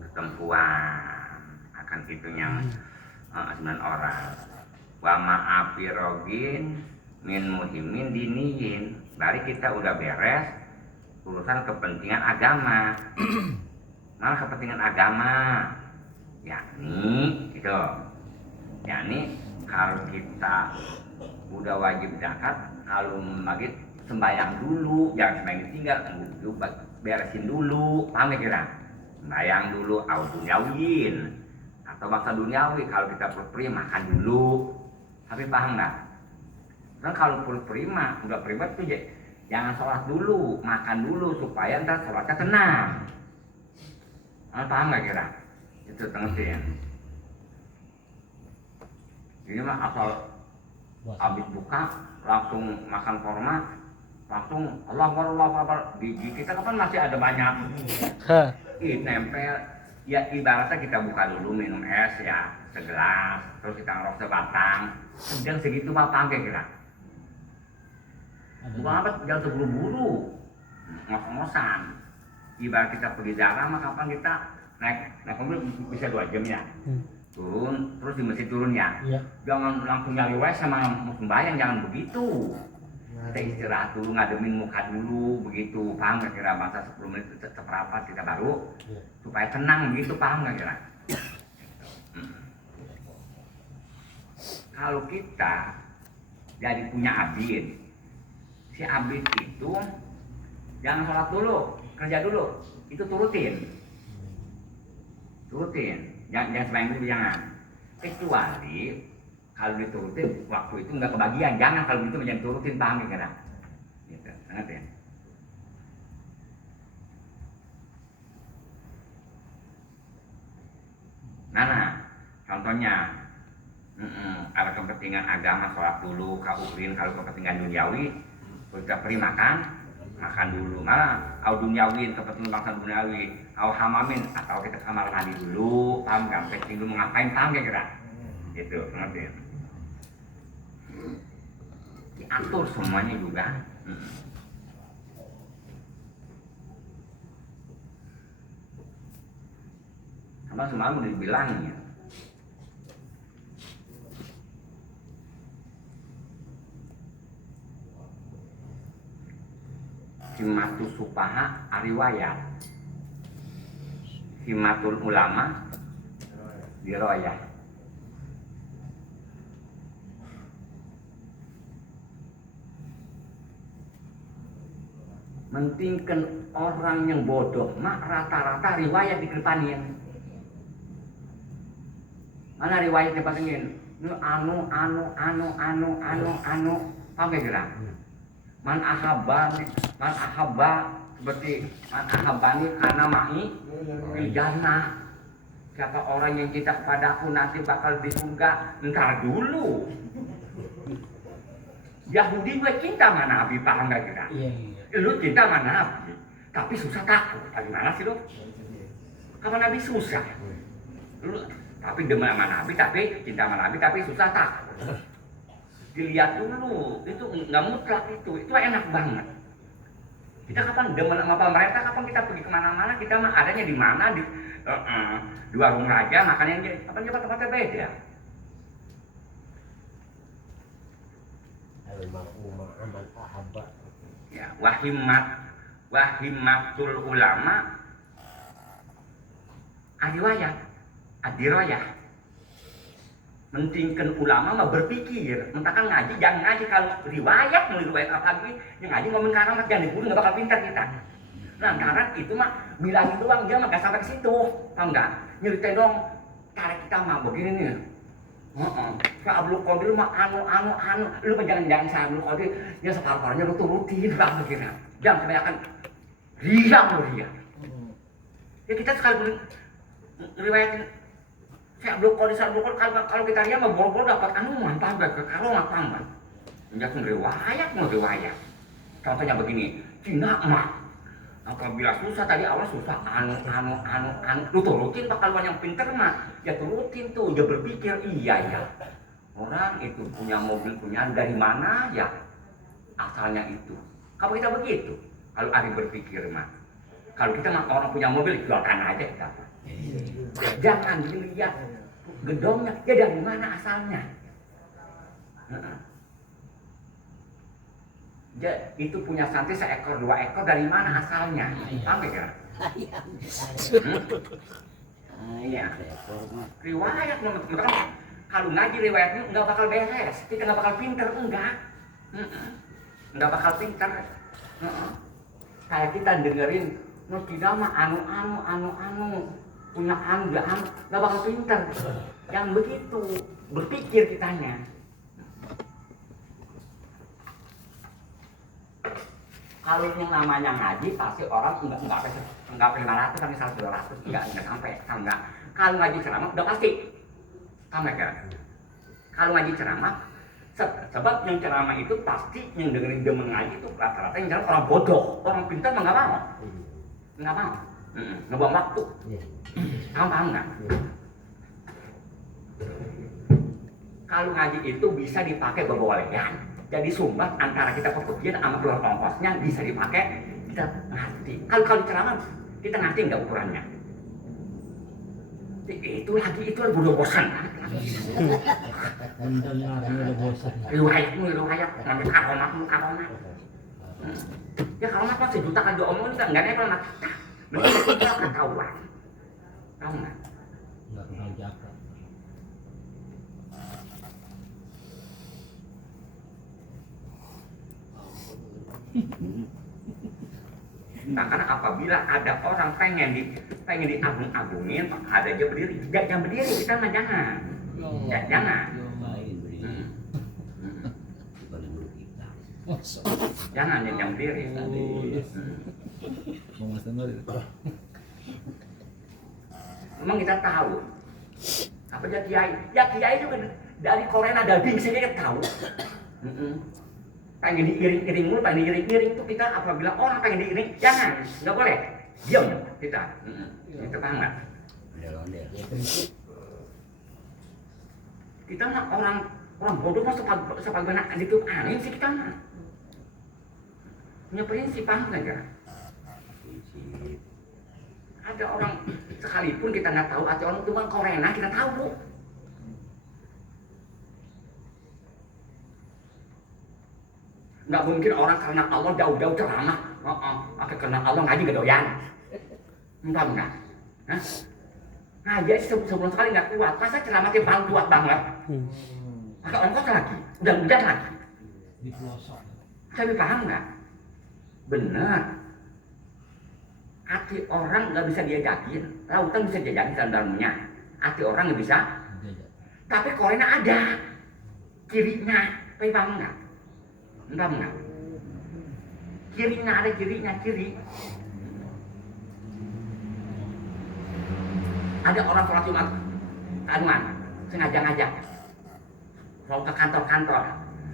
ketempuan akan itu yang 9 orang. Wa ma'afirogin min muhimin diniyin, bari kita udah beres urusan kepentingan agama. Malah kepentingan agama yakni gitu, yakni kalau kita udah wajib zakat, kalau maghrib sembahyang dulu, jangan sembahyang tinggal, beresin dulu, paham ya kira? Sembahyang dulu, au dunyawiin, atau maksa duniawi, kalau kita perlu makan dulu, tapi paham nggak? Kan kalau perlu prima, udah prima tuh jangan sholat dulu, makan dulu supaya ntar sholatnya tenang. Paham nggak kira? Itu ngerti ya? Ini mah asal habis buka langsung makan korma, langsung Allah Akbar. Di kita kan masih ada banyak nempel Ya ibaratnya kita buka dulu minum es ya segelas, terus kita ngerok sebatang, jam segitu mah panggil kira. Bukan apa, jangan terburu-buru, ngos-ngosan. Ibarat kita pergi jalan mah kapan kita naik mobil bisa 2 jam ya. Turun, terus di masjid turun ya. Iya. Jangan langsung nyari wes sama mau sembahyang, jangan begitu. Kita istirahat dulu, ngademin muka dulu, begitu. Paham gak kira masa 10 menit seperempat kita baru Iya. supaya tenang begitu, paham gak kira? Kalau kita jadi punya abid, si abid itu jangan sholat dulu, kerja dulu, itu turutin, jangan sembahyang dulu, jangan. Kecuali kalau diturutin waktu itu nggak kebagian, jangan kalau gitu menjadi turutin, paham ya kira? Gitu, sangat ya. Nah, contohnya, kalau kepentingan agama sholat dulu, kaurin, kalau kepentingan duniawi, kita beri makan dulu. Malah, au duniawi, kepentingan bangsa duniawi, au hamamin, atau kita kamar mandi dulu, paham gak? Penting dulu ngapain, paham gak kira? Gitu, ngerti? Diatur semuanya juga. Sama semalam udah dibilangnya. Himmatus supaha ariwayat, himmatul ulama diroyah. Mentingkan orang yang bodoh mak rata-rata riwayat dikedepanin. Mana riwayat dikedepanin? Anu, paham gak kira? Man ahabba seperti man ahabbani karena ma'i fil jannah. Siapa orang yang cinta kepadaku nanti bakal di surga. Ntar dulu. Yahudi gue cinta sama Nabi, paham gak kira? Iya. Lu cinta sama Nabi, tapi susah takut. Bagaimana sih lu? Kapan Nabi susah? Lu tapi demen sama Nabi, tapi cinta sama Nabi, tapi susah takut. Dilihat dulu, itu nggak mutlak itu enak banget. Kita kapan demen sama pemerintah, kapan kita pergi kemana-mana, kita mah adanya di mana, di warung raja, makannya kapan coba tempatnya beda. Aman ahabba. Ya, wahimmatul ulama adiroyah. Mentingkan ulama mah berpikir, mentakan ngaji, jangan ngaji kalau riwayat apalagi yang ngaji ngomong karamat, jangan diburu, nggak bakal pintar kita. Lantaran itu mah bilangin doang, dia mah gak sampai ke situ, tau nggak? Nyeritain dong, cara kita mah begini nih. Saya Abdul Qadir mah anu, lu mah jangan saya Abdul Qadir, dia separuh-paruhnya lu turutin, bang begini. Jangan kebanyakan riang lu dia. Ya kita sekali riwayatin saya Abdul Qadir, kalau kita lihat mah boro-boro dapat anu mantap gak, kalau mantap. Jangan riwayat. Contohnya begini, Cina mah apabila susah tadi awal susah anu lu turutin bakal yang pinter mah ya turutin tuh dia berpikir iya ya orang itu punya mobil punya dari mana ya asalnya itu kalau kita begitu kalau Ari berpikir mah kalau kita mah orang punya mobil jualkan aja kita jangan dilihat gedongnya ya dari mana asalnya. Dia itu punya santri 1 ekor 2 ekor dari mana asalnya? Paham ya? Iya. Riwayat kalau ngaji riwayatnya nggak bakal beres, kita nggak bakal pinter, nggak bakal pinter. Kayak kita dengerin, tidak mah anu punya nggak bakal pinter. Yang begitu berpikir kitanya. Kalau yang namanya ngaji pasti orang enggak 500 sampai 100 200 enggak sampai enggak. Kalau ngaji ceramah udah pasti sama kan. Kalau ngaji ceramah sebab yang ceramah itu pasti yang dengerin dia mengaji itu rata-rata yang ceramah orang bodoh, orang pintar mah enggak mau. Ngebuang waktu. Kamu paham nggak? Kalau ngaji itu bisa dipakai berbolehan. Jadi sumbat antara kita pekerjaan sama keluar ongkosnya bisa dipakai kita ngerti. Kalau ceramah kita ngerti nggak ukurannya? Itu lagi udah bosan. Mendengar udah bosan. Riwayat ngambil karomat. Ya karomat mah sejuta kan diomongin kan nggak nepel nak. Mending kita ketahuan. Tahu nggak? Nggak kenal jakat. Nah, karena apabila ada orang pengen diagung-agungin, ada aja berdiri. Jangan berdiri, kita mah jangan. Ya, jangan. Lain berdiri. Bukan guru kita. Jangan berdiri. Mau mas dengar itu. Memang kita tahu. Apa dia kiai? Ya kiai itu kan dari Korea ada bingsi kita tahu. Pengen diiring-iring mulu, pengen diiring-iring itu kita apabila orang pengen diiring, jangan, nggak boleh, diam kita. Kita paham nggak? Ondel-ondel. Kita mah orang bodoh mah sepagana itu angin sih kita mah. Punya prinsip paham nggak ya? Prinsip. Ada orang sekalipun kita nggak tahu, atau orang cuma Korea kita tahu. Nggak mungkin orang karena Allah jauh-jauh ceramah, karena Allah ngaji nggak doyan, entah nggak? Ngaji sebelum sekali nggak kuat, masa ceramahnya paling kuat banget? Maka ongkos lagi, udah hujan lagi. Di pelosok. Tapi paham nggak? Benar. Hati orang nggak bisa diajakin, lautan bisa diajakin dalam-dalamnya. Hati orang nggak bisa. Tapi Korea ada cirinya, tapi paham nggak? Entah nggak? Cirinya ada ciri. Ada orang sholat Jumat, anuan, sengaja ngajak, mau ke kantor,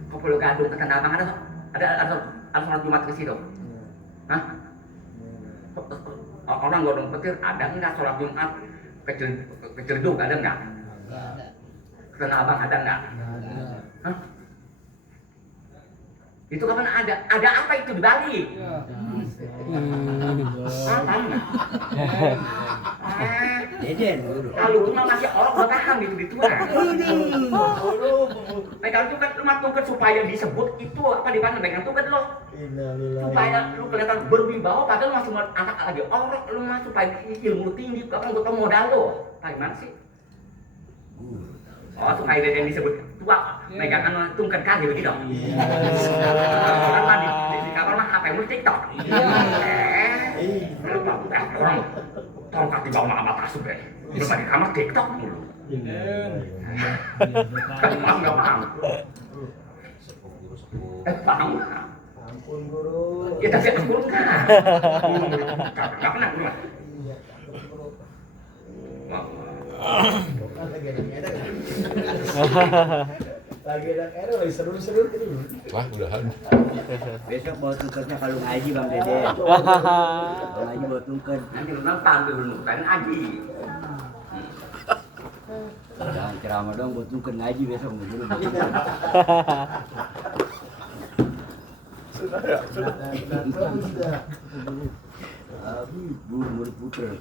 ke Pulau Gadung, ke Tanah Abang ada sholat Jumat ke situ. Hah? Orang godong petir ada nggak sholat Jumat ke Ciledug ada nggak? Ke Tanah Abang ada nggak? Hah? Itu kapan ada? Ada apa itu di Bali? Paham nggak? Deden guru. Kalau rumah masih orang udah paham gitu lah. Pegang tuket rumah tuket supaya disebut itu apa di mana pegang tuket lo? Supaya lu kelihatan berwibawa padahal masih anak lagi orang lu mah supaya ilmu tinggi apa untuk modal lo? Bagaimana sih? Oh, supaya Deden disebut tua, megang anu tungken kaki begitu. Kan mah di kamar mah HP mu TikTok. Orang tongkat di bawah sama tasuk deh. Di kamar TikTok mulu. Kan mah nggak paham. Paham nggak? Ampun guru. Ya tapi ampun nggak? Nggak pernah guru. Lagi ada error, lagi seru-seru gitu. Wah, udahan. Besok bawa tungketnya kalau ngaji Bang Deden. Kalau ngaji bawa tungket. Nanti lu nonton dulu kan aji. Jangan ceramah dong buat tungket ngaji besok guru. Sudah. Murid puter.